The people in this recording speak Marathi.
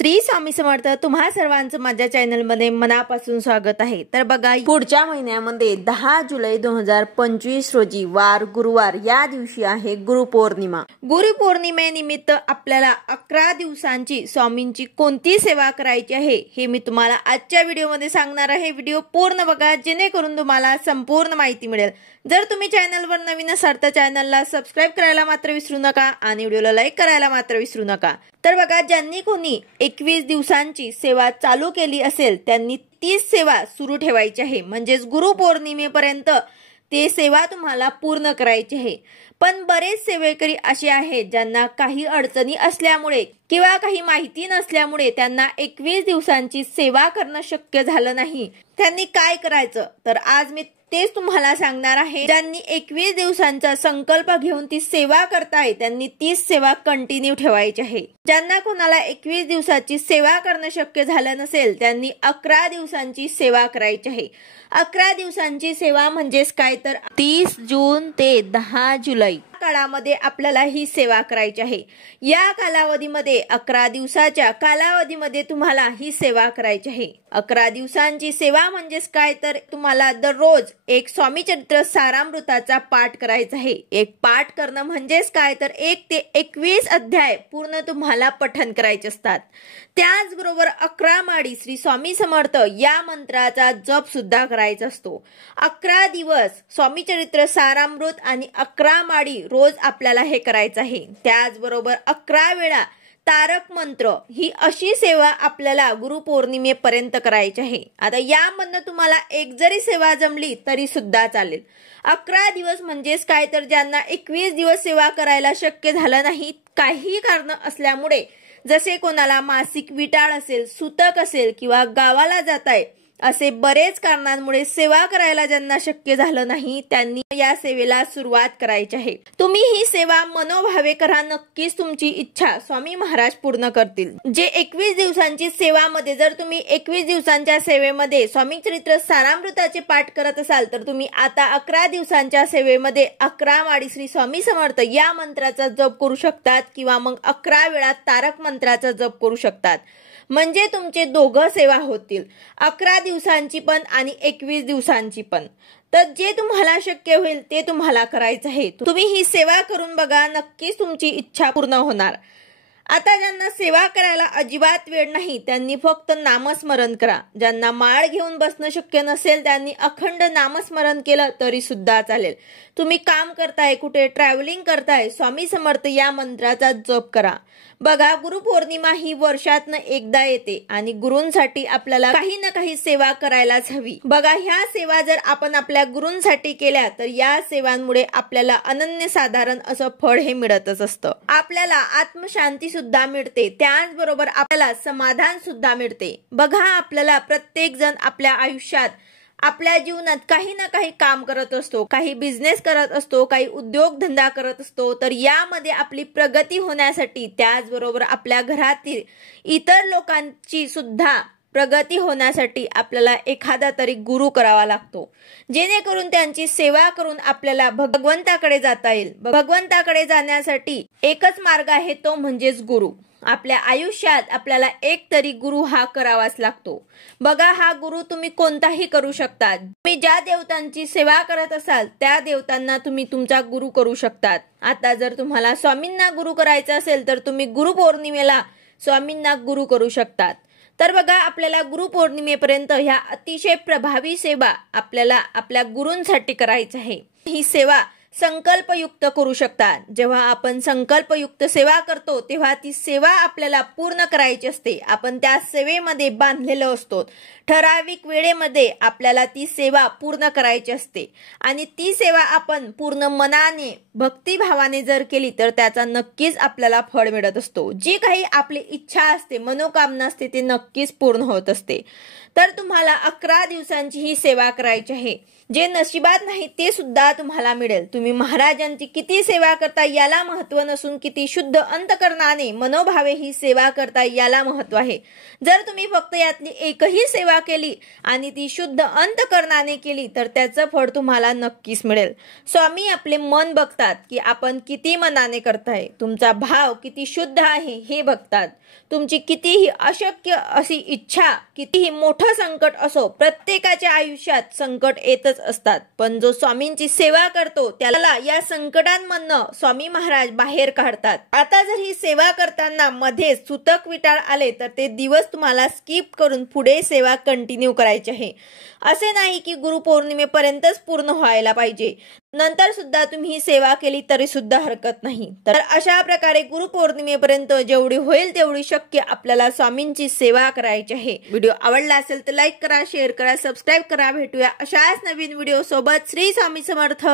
श्री स्वामी समर्थ। तुम्हा सर्वांचं माझ्या चॅनल मध्ये मनापासून स्वागत आहे। तर बघा, पुढच्या महिन्यामध्ये 10 जुलै 2025 रोजी वार गुरुवार या दिवशी आहे गुरुपौर्णिमा। गुरुपौर्णिमेनिमित्त आपल्याला 11 दिवसांची स्वामींची कोणती सेवा करायची आहे हे मी तुम्हाला आजच्या व्हिडिओमध्ये सांगणार आहे। व्हिडिओ पूर्ण बघा जेणेकरून तुम्हाला संपूर्ण माहिती मिळेल। जर तुम्ही चॅनलवर नवीन असाल तर चॅनलला सबस्क्राइब करायला मात्र विसरू नका आणि व्हिडिओला लाईक करायला मात्र विसरू नका। तर बघा, ज्यांनी कोणी 21 दिवसांची सेवा चालू केली असेल त्यांनी तीच सेवा सुरू ठेवायची आहे, म्हणजेच गुरुपौर्णिमेपर्यंत ते सेवा तुम्हाला पूर्ण करायची आहे। पण बरेच सेवेकरी असे आहेत ज्यांना काही अडचणी असल्यामुळे किंवा काही माहिती नसल्यामुळे त्यांना 21 दिवसांची सेवा करणं शक्य झालं नाही। त्यांनी काय करायचं तर आज मी तेच तुम्हाला सांगणार आहे। ज्यांनी 21 दिवसांचा संकल्प घेऊन ती सेवा करताय त्यांनी तीच सेवा कंटिन्यू ठेवायची आहे। ज्यांना कोणाला 21 दिवसाची सेवा करणं शक्य झालं नसेल त्यांनी 11 दिवसांची सेवा करायची आहे। 11 दिवसांची सेवा म्हणजेच काय तर 30 जून ते 10 जुलै काळामध्ये आपल्याला ही सेवा करायची आहे। या कालावधीमध्ये 11 दिवसाच्या कालावधीमध्ये तुम्हाला ही सेवा करायची आहे। 11 दिवसांची सेवा म्हणजेच काय तर तुम्हाला दररोज एक स्वामी चरित्र सारामृताचा पाठ करायचा आहे। एक पाठ करणं म्हणजेच काय तर 1 ते 21 अध्याय पूर्ण तुम्हाला पठण करायचे असतात। त्याचबरोबर 11 माळी श्री स्वामी समर्थ या मंत्राचा जप सुद्धा करायचा असतो। 11 दिवस स्वामी चरित्र सारामृत आणि 11 माळी रोज आपल्याला हे करायचं आहे। त्याचबरोबर 11 वेळा तारक मंत्र ही अशी सेवा आपल्याला गुरुपौर्णिमेपर्यंत करायची आहे। आता यामधनं तुम्हाला एक जरी सेवा जमली तरी सुद्धा चालेल। 11 दिवस म्हणजेच काय तर ज्यांना 21 दिवस सेवा करायला शक्य झालं नाही काही कारण असल्यामुळे, जसे कोणाला मासिक विटाळ असेल, सुतक असेल किंवा गावाला जाताय असे बरेच कारणांमुळे सेवा करायला ज्यांना शक्य झालं नाही त्यांनी या सेवेला सुरुवात करायची आहे। तुम्ही ही सेवा मनोभावे करा, नक्कीच तुमची इच्छा स्वामी महाराज पूर्ण करतील। जे 21 दिवसांची सेवामध्ये जर तुम्ही 21 दिवसांच्या सेवेमध्ये स्वामी चरित्र सारामृताचे पाठ करत असाल तर तुम्ही आता 11 दिवसांच्या सेवेमध्ये 11 माळी श्री स्वामी समर्थ या मंत्राचा जप करू शकतात किंवा मग 11 वेळा तारक मंत्राचा जप करू शकतात। म्हणजे तुमचे दोघं सेवा होतील, 11 दिवसांची पण आणि 21 दिवसांची पण। तर जे तुम्हाला शक्य होईल ते तुम्हाला करायचं आहे। तुम्ही ही सेवा करून बघा, नक्कीच तुमची इच्छा पूर्ण होणार। आता ज्यांना सेवा करायला अजिबात वेळ नाही त्यांनी फक्त नामस्मरण करा। ज्यांना माळ घेऊन बसणं शक्य नसेल त्यांनी अखंड नामस्मरण केलं तरी सुद्धा चालेल। तुम्ही काम करताय, कुठे ट्रॅव्हलिंग करताय, स्वामी समर्थ या मंत्राचा जप करा। बघा, गुरुपौर्णिमा ही वर्षातनं एकदा येते आणि गुरूंसाठी आपल्याला काही ना काही सेवा करायलाच हवी। बघा, ह्या सेवा जर आपण आपल्या गुरूंसाठी केल्या तर या सेवांमुळे आपल्याला अनन्यसाधारण असं फळ हे मिळतच असतं। आपल्याला आत्मशांती सुद्धा मिळते, त्याचबरोबर आपल्याला समाधान सुद्धा मिळते। बघा, आपल्याला प्रत्येक जण आपल्या आयुष्यात आपल्या जीवनात काही ना काही काम करत असतो, काही बिझनेस करत असतो, काही उद्योग धंदा करत असतो। तर यामध्ये आपली प्रगती होण्यासाठी त्याचबरोबर आपल्या घरातील इतर लोकांची सुद्धा प्रगती होण्यासाठी आपल्याला एखादा तरी गुरु करावा लागतो, जेणेकरून त्यांची सेवा करून आपल्याला भगवंताकडे जाता येईल। भगवंताकडे जाण्यासाठी एकच मार्ग आहे, तो म्हणजेच गुरु। आपल्या आयुष्यात आपल्याला एक तरी गुरु हा करावाच लागतो। बघा, हा गुरु तुम्ही कोणताही करू शकता। तुम्ही ज्या देवतांची सेवा करत असाल त्या देवतांना तुम्ही तुमचा गुरु करू शकतात। आता जर तुम्हाला स्वामींना गुरु करायचं असेल तर तुम्ही गुरुपौर्णिमेला स्वामींना गुरु करू शकतात। तर बघा, आपल्याला गुरुपौर्णिमेपर्यंत ह्या अतिशय प्रभावी सेवा आपल्याला आपल्या गुरूंसाठी करायची आहे। ही सेवा संकल्पयुक्त करू शकतात। जेव्हा आपण संकल्पयुक्त सेवा करतो तेव्हा ती सेवा आपल्याला पूर्ण करायची असते। आपण त्या सेवेमध्ये बांधलेलो असतो, ठराविक वेळेमध्ये आपल्याला ती सेवा पूर्ण करायची असते आणि ती सेवा आपण पूर्ण मनाने भक्तिभावाने जर केली तर त्याचा नक्कीच आपल्याला फळ मिळत असतो। जी काही आपली इच्छा असते, मनोकामना असते, ते नक्कीच पूर्ण होत असते। तर तुम्हाला 11 दिवसांची ही सेवा करायची आहे। जे नशिबात नाही ते सुद्धा तुम्हाला मिळेल। तुम्ही महाराजांची किती सेवा करता याला महत्व नसून किती शुद्ध अंतकरणाने मनोभावे ही सेवा करता याला महत्व आहे। जर तुम्ही फक्त यातली एकही सेवा केली आणि ती शुद्ध अंतकरणाने केली तर त्याचं फळ तुम्हाला नक्कीच मिळेल। स्वामी आपले मन बघतात की आपण किती मनाने करताय, तुमचा भाव किती शुद्ध आहे हे बघतात। तुमची कितीही अशक्य अशी इच्छा, कितीही मोठं संकट असो, प्रत्येकाच्या आयुष्यात संकट येतच असतात, पण जो स्वामींची सेवा करतो त्याला या संकटांमधनं स्वामी महाराज बाहेर काढतात। आता जर ही सेवा करताना मध्ये सुतक विटाळ आले तर ते दिवस तुम्हाला स्किप करून पुढे सेवा कंटिन्यू करायची आहे। असे नाही की गुरुपौर्णिमेपर्यंतच पूर्ण व्हायला पाहिजे, नंतर सुद्धा तुम्ही ही सेवा केली तरी सुद्धा हरकत नाही। तर अशा प्रकारे गुरुपौर्णिमेपर्यंत जेवढी होईल तेवढी शक्य आपल्याला स्वामींची सेवा करायची आहे। व्हिडिओ आवडला असेल तर लाईक करा, शेअर करा, सबस्क्राईब करा। भेटूया अशाच नवीन व्हिडिओ सोबत। श्री स्वामी समर्थ।